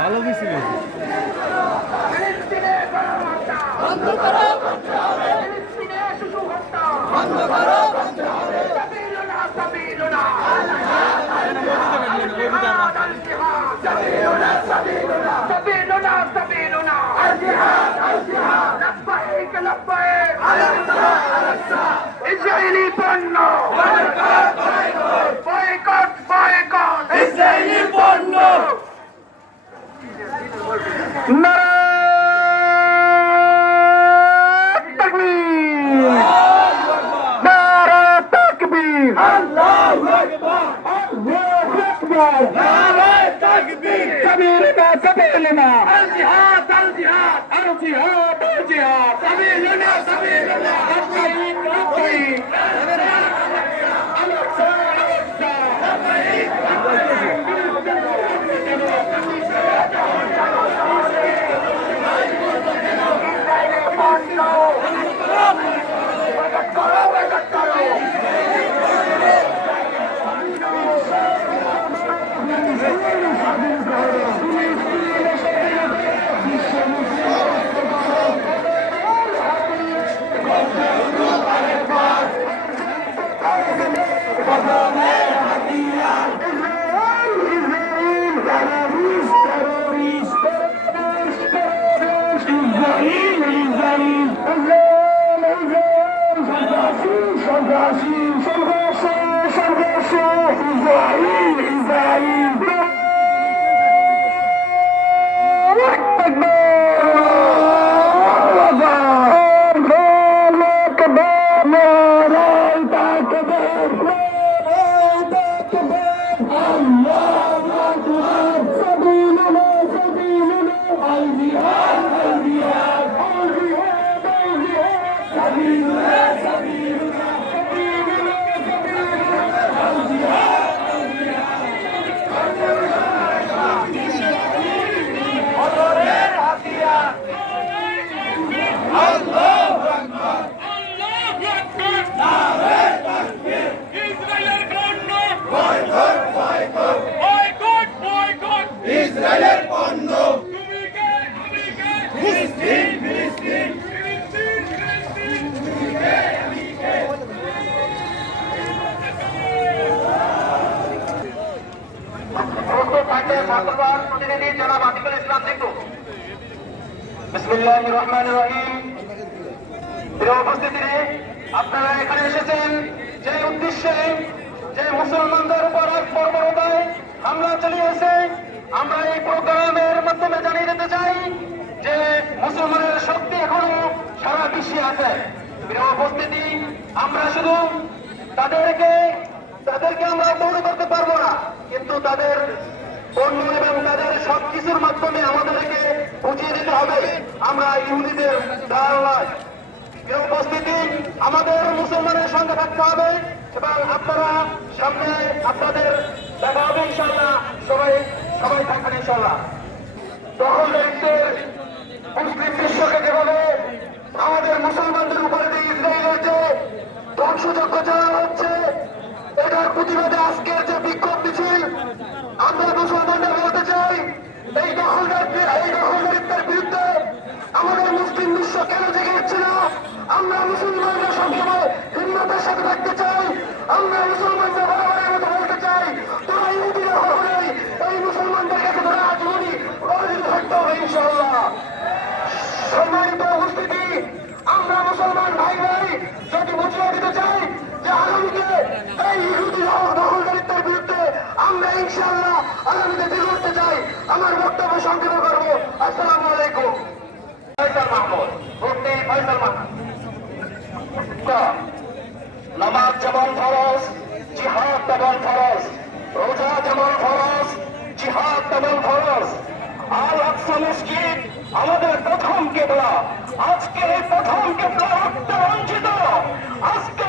ভালো মিছিল বন্ধ করো বন্ধ করো ইসরায়েলি পণ্য اكبر نعم تكبير كبيرنا ما الجهاد. যে মুসলমানের শক্তি এখনও সারা বিশ্বে আছে। উপস্থিতি, আমরা শুধু তাদেরকে তাদেরকে আমরা মনে করতে পারব না, কিন্তু তাদের পণ্য এবং তাদের সব কিছুর মাধ্যমে দিতে হবে আমরা ইহুদিদের প্রিয় উপস্থিতি আমাদের মুসলমানের সঙ্গে থাকতে হবে এবং আপনারা সামনে আপনাদের দেখা হবে ইনশাল্লাহ সবাই সবাই থাকবেন ইনশাল্লাহ তখন দেখতের মুসলিম বিশ্বকে যেভাবে আমাদের মুসলমানদের উপরে যে ইসরায়েলের যে ধ্বংসযজ্ঞ চালানো হচ্ছে, এটার প্রতিবাদে আজকের যে বিক্ষোভ তেমন ফরজ। আল আকসা মসজিদ আমাদের প্রথম কেবলা আজকে এই প্রথম কেবলা রক্ত বঞ্চিত। আজকে